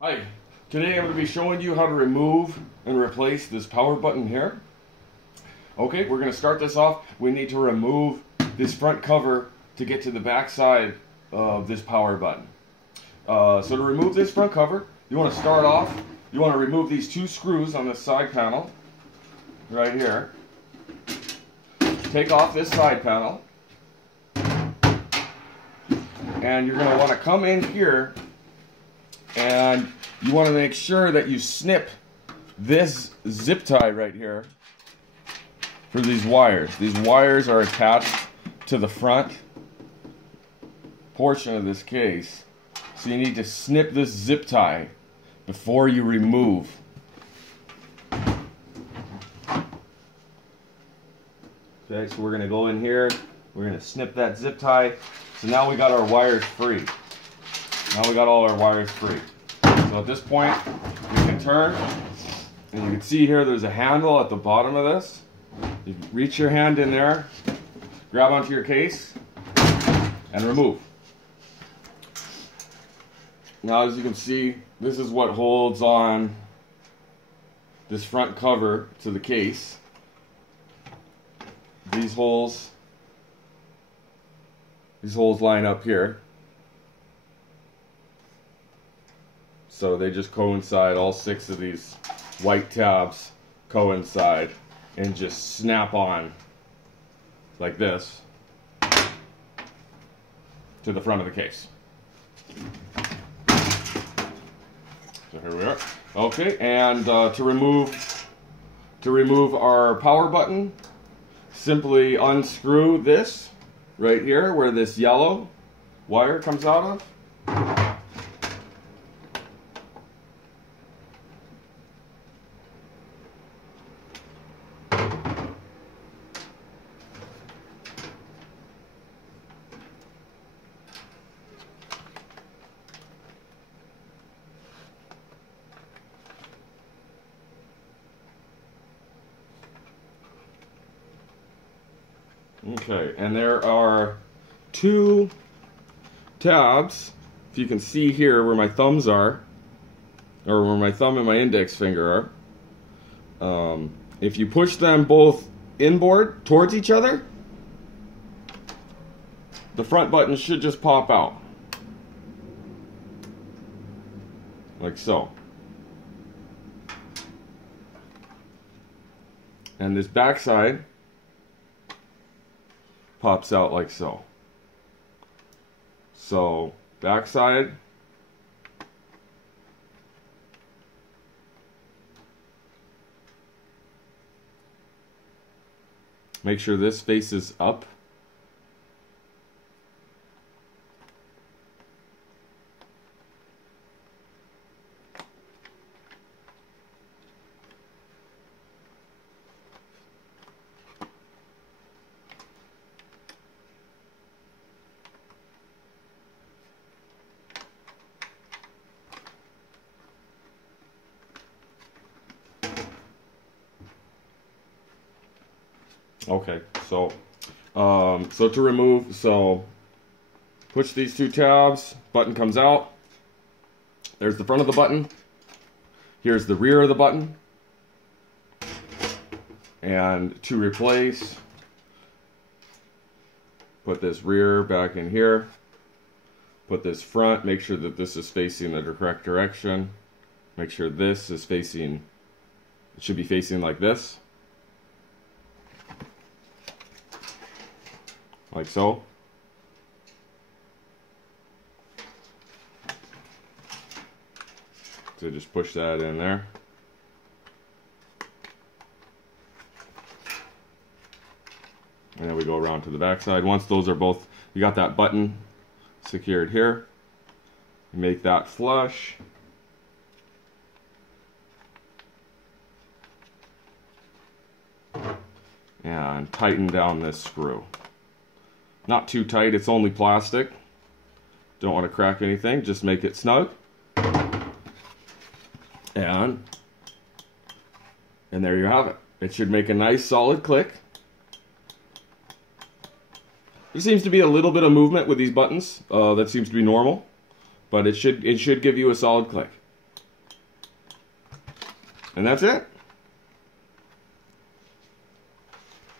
Hi, today I'm going to be showing you how to remove and replace this power button here. Okay, we're going to start this off. We need to remove this front cover to get to the back side of this power button. So to remove this front cover, you want to start off, you want to remove these two screws on this side panel, right here. Take off this side panel, and you're going to want to come in here and you want to make sure that you snip this zip tie right here for these wires. These wires are attached to the front portion of this case. So you need to snip this zip tie before you remove. Okay, so we're going to go in here. We're going to snip that zip tie. So now we got our wires free. Now we got all our wires free. So at this point, you can turn, and you can see here there's a handle at the bottom of this. You reach your hand in there, grab onto your case, and remove. Now as you can see, this is what holds on this front cover to the case. These holes line up here. So they just coincide, all 6 of these white tabs coincide and just snap on like this to the front of the case. So here we are. Okay, and to remove our power button, simply unscrew this right here where this yellow wire comes out of. Okay, and there are 2 tabs, if you can see here where my thumbs are, or where my thumb and my index finger are. If you push them both inboard towards each other, the front button should just pop out. Like so. And this back side pops out like so. So, backside, make sure this faces up. Okay, so to remove, push these 2 tabs, button comes out. There's the front of the button. Here's the rear of the button. And to replace, put this rear back in here. Put this front, make sure that this is facing the correct direction. Make sure this is facing, it should be facing like this. Like so. So just push that in there. And then we go around to the back side. Once those are both, you got that button secured here. You make that flush. And tighten down this screw. Not too tight, it's only plastic. Don't want to crack anything, just make it snug. And there you have it. It should make a nice solid click. There seems to be a little bit of movement with these buttons. That seems to be normal. But it should give you a solid click. And that's it.